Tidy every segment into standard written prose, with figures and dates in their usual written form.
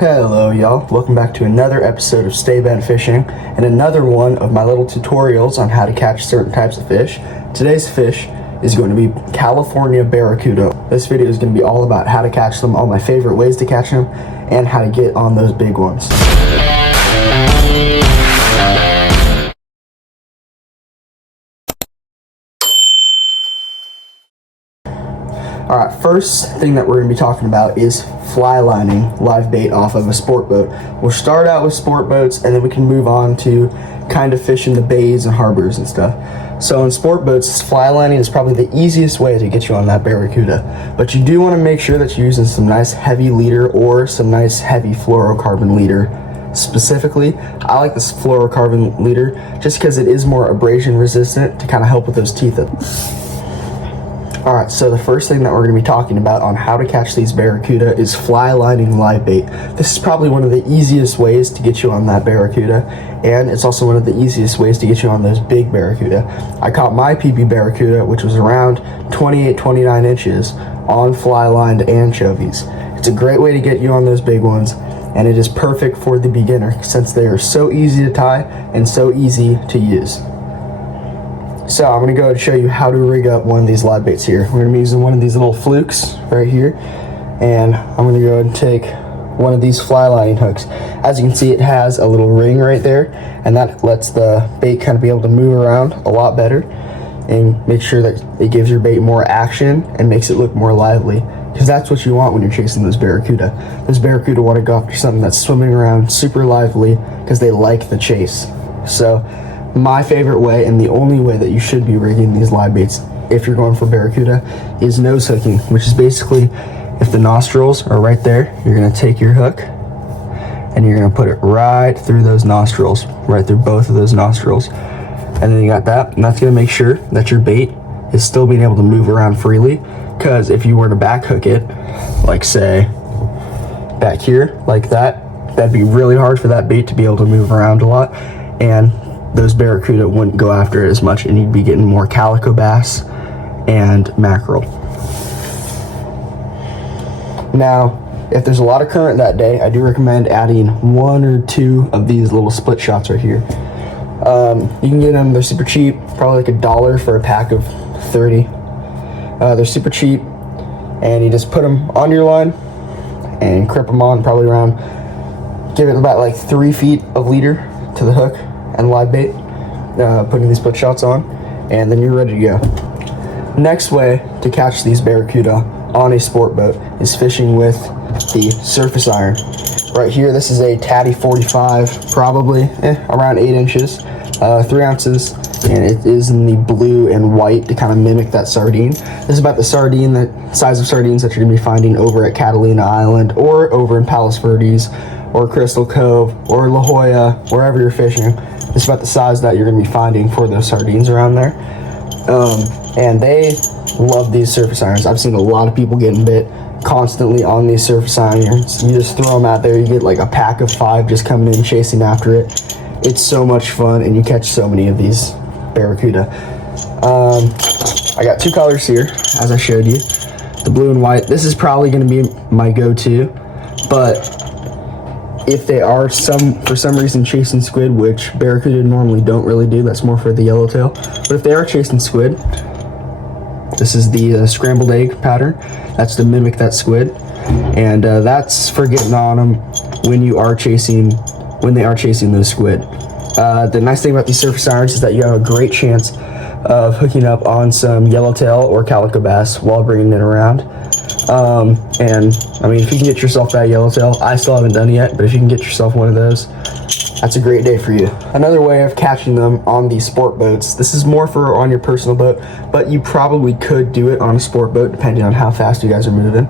Hello y'all, welcome back to another episode of Stay Bent Fishing and another one of my little tutorials on how to catch certain types of fish. Today's fish is going to be California barracuda. This video is going to be all about how to catch them, all my favorite ways to catch them, and how to get on those big ones. Alright, first thing that we're going to be talking about is fly lining live bait off of a sport boat. We'll start out with sport boats and then we can move on to kind of fishing the bays and harbors and stuff. So in sport boats, fly lining is probably the easiest way to get you on that barracuda. But you do want to make sure that you're using some nice heavy leader or some nice heavy fluorocarbon leader. Specifically, I like this fluorocarbon leader just because it is more abrasion resistant to kind of help with those teeth. Alright, so the first thing that we're going to be talking about on how to catch these barracuda is fly lining live bait. This is probably one of the easiest ways to get you on that barracuda, and it's also one of the easiest ways to get you on those big barracuda. I caught my PB barracuda, which was around 28-29 inches, on fly lined anchovies. It's a great way to get you on those big ones, and it is perfect for the beginner since they are so easy to tie and so easy to use. So I'm going to go ahead and show you how to rig up one of these live baits here. We're going to be using one of these little flukes right here, and I'm going to go ahead and take one of these fly lining hooks. As you can see, it has a little ring right there, and that lets the bait kind of be able to move around a lot better and make sure that it gives your bait more action and makes it look more lively, because that's what you want when you're chasing those barracuda. Those barracuda want to go after something that's swimming around super lively because they like the chase. So my favorite way, and the only way that you should be rigging these live baits if you're going for barracuda, is nose hooking, which is basically if the nostrils are right there, you're going to take your hook and you're going to put it right through those nostrils, right through both of those nostrils. And then you got that, and that's going to make sure that your bait is still being able to move around freely, because if you were to back hook it, like say back here like that, that'd be really hard for that bait to be able to move around a lot, and those barracuda wouldn't go after it as much, and you'd be getting more calico bass and mackerel. Now, if there's a lot of current that day, I do recommend adding one or two of these little split shots right here. You can get them, they're super cheap, probably like $1 for a pack of 30. They're super cheap, and you just put them on your line and crip them on probably around, give it about like 3 feet of leader to the hook and live bait, putting these split shots on, and then you're ready to go. Next way to catch these barracuda on a sport boat is fishing with the surface iron. Right here, this is a Tatty 45, probably around 8 inches, 3 ounces, and it is in the blue and white to kind of mimic that sardine. This is about the sardine, the size of sardines that you're going to be finding over at Catalina Island or over in Palos Verdes or Crystal Cove or La Jolla, wherever you're fishing. It's about the size that you're going to be finding for those sardines around there. And they love these surface irons. I've seen a lot of people getting bit constantly on these surface irons. You just throw them out there, you get like a pack of 5 just coming in chasing after it. It's so much fun, and you catch so many of these barracuda. I got 2 colors here, as I showed you, the blue and white. This is probably going to be my go-to, but if they are for some reason chasing squid, which barracuda normally don't really do, that's more for the yellowtail, but if they are chasing squid, this is the scrambled egg pattern. That's to mimic that squid, and that's for getting on them when they are chasing those squid. The nice thing about these surface irons is that you have a great chance of hooking up on some yellowtail or calico bass while bringing it around. And I mean, if you can get yourself that yellowtail, I still haven't done it yet, but if you can get yourself one of those, that's a great day for you. Another way of catching them on these sport boats, this is more for on your personal boat, but you probably could do it on a sport boat depending on how fast you guys are moving,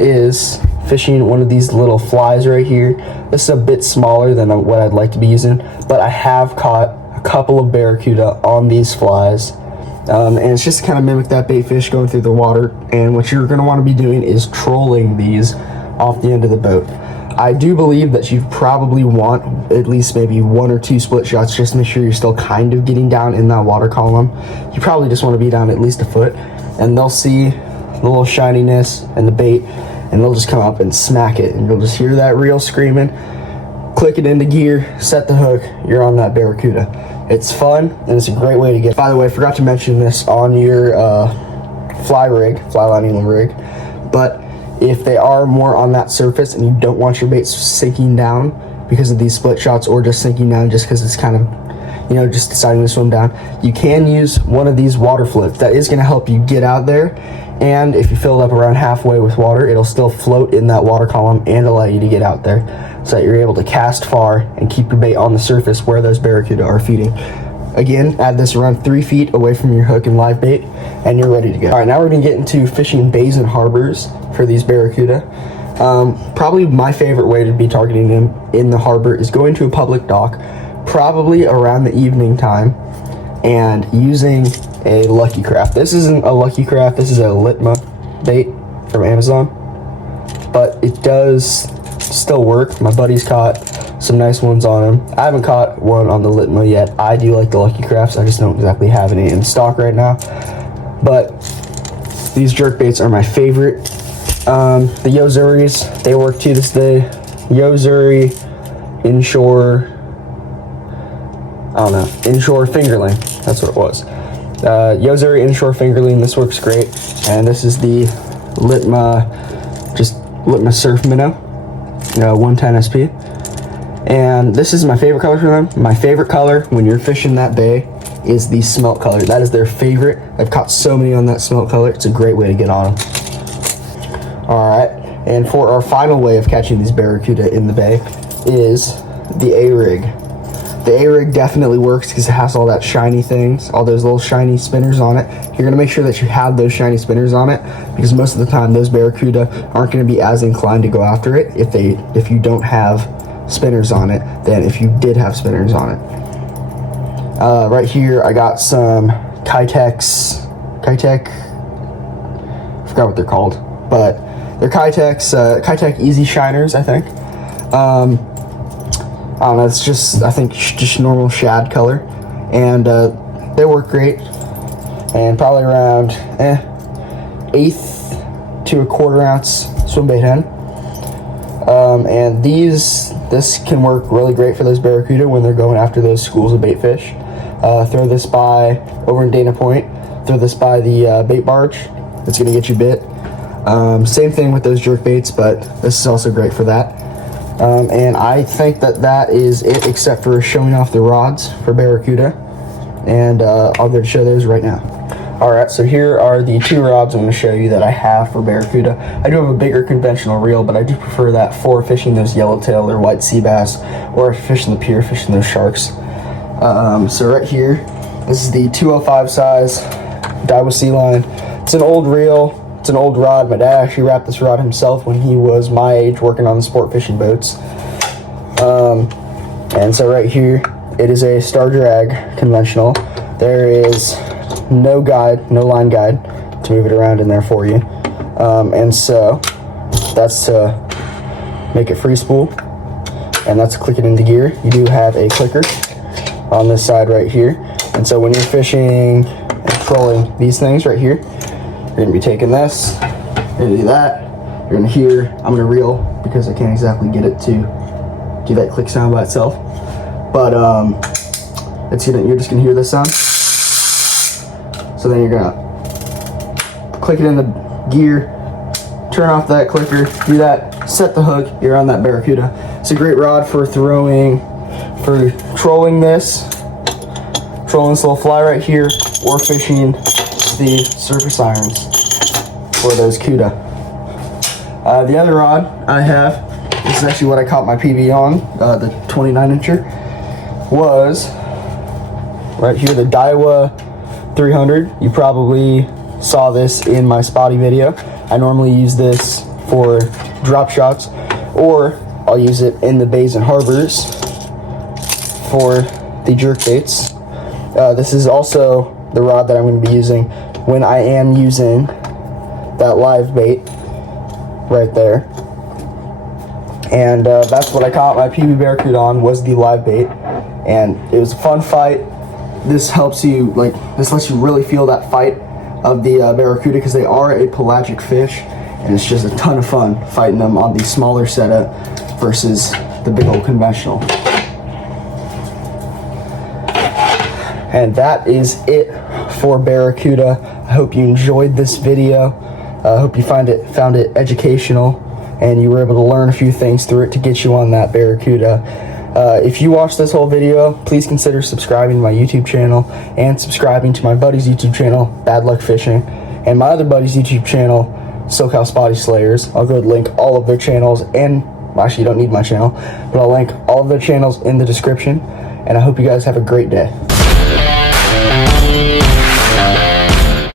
is fishing one of these little flies right here. This is a bit smaller than what I'd like to be using, but I have caught a couple of barracuda on these flies. And it's just to kind of mimic that bait fish going through the water, and what you're going to want to be doing is trolling these off the end of the boat. I do believe that you probably want at least maybe 1 or 2 split shots just to make sure you're still kind of getting down in that water column. You probably just want to be down at least a foot, and they'll see the little shininess and the bait, and they'll just come up and smack it, and you'll just hear that reel screaming. Click it into gear, set the hook, you're on that barracuda. It's fun, and it's a great way to get. By the way, I forgot to mention this on your fly lining rig, but if they are more on that surface and you don't want your bait sinking down because of these split shots, or just sinking down just because it's kind of, just deciding to swim down, you can use one of these water floats. That is going to help you get out there, and if you fill it up around halfway with water, it'll still float in that water column and allow you to get out there so that you're able to cast far and keep your bait on the surface where those barracuda are feeding. Again, add this around 3 feet away from your hook and live bait, and you're ready to go. All right, now we're gonna get into fishing bays and harbors for these barracuda. Probably my favorite way to be targeting them in the harbor is going to a public dock, probably around the evening time, and using a Lucky Craft. This isn't a Lucky Craft, this is a Litma bait from Amazon, but it does still work. My buddy's caught some nice ones on him. I haven't caught one on the Litma yet. I do like the Lucky Crafts, I just don't exactly have any in stock right now, but these jerk baits are my favorite. The Yozuris, they work to this day. Yozuri, inshore fingerling, that's what it was. Yozuri inshore fingerling, this works great. And this is the Litma Surf Minnow, 110 SP. And this is my favorite color for them. My favorite color when you're fishing that bay is the smelt color. That is their favorite. I've caught so many on that smelt color. It's a great way to get on them. Alright, and for our final way of catching these barracuda in the bay is the A-rig. The A-rig definitely works because it has all that shiny things, all those little shiny spinners on it. You're going to make sure that you have those shiny spinners on it, because most of the time those barracuda aren't going to be as inclined to go after it if you don't have spinners on it than if you did have spinners on it. Right here I got some Kitech, I forgot what they're called, but they're Kitech Easy Shiners, I think. I don't know, it's just, I think, just normal shad color, and they work great, and probably around 1/8 to 1/4 ounce swim bait hen. And this can work really great for those barracuda when they're going after those schools of bait fish. Throw this by, over in Dana Point, throw this by the bait barge, it's gonna get you bit. Same thing with those jerk baits, but this is also great for that. And I think that is it, except for showing off the rods for barracuda, and I'll go to show those right now. Alright, so here are the 2 rods I'm going to show you that I have for barracuda. I do have a bigger conventional reel, but I do prefer that for fishing those yellowtail or white sea bass, or fishing the pier, fishing those sharks. So right here, this is the 205 size Daiwa Sea Line. It's an old reel. It's an old rod. My dad actually wrapped this rod himself when he was my age, working on the sport fishing boats. And so right here, it is a Star Drag conventional. There is no guide, no line guide to move it around in there for you. And so that's to make it free spool, and that's to click it into gear. You do have a clicker on this side right here. And so when you're fishing and trolling these things right here, you're gonna be taking this, you're gonna do that, you're gonna hear, I'm gonna reel because I can't exactly get it to do that click sound by itself, but you're just gonna hear this sound. So then you're gonna click it in the gear, turn off that clicker, do that, set the hook, you're on that barracuda. It's a great rod for trolling this little fly right here, or fishing the surface irons for those cuda. The other rod I have, this is actually what I caught my PB on, the 29 incher, was right here, the Daiwa 300. You probably saw this in my spotty video. I normally use this for drop shots, or I'll use it in the bays and harbors for the jerk baits. This is also the rod that I'm going to be using when I am using that live bait right there. And that's what I caught my PB Barracuda on, was the live bait, and it was a fun fight. This helps you, this lets you really feel that fight of the barracuda, because they are a pelagic fish, and it's just a ton of fun fighting them on the smaller setup versus the big old conventional. And that is it for Barracuda. I hope you enjoyed this video. I hope you found it educational, and you were able to learn a few things through it to get you on that Barracuda. If you watched this whole video, please consider subscribing to my YouTube channel and subscribing to my buddy's YouTube channel, Bad Luck Fishing, and my other buddy's YouTube channel, SoCal Spotty Slayers. I'll go link all of their channels, and actually you don't need my channel, but I'll link all of their channels in the description, and I hope you guys have a great day.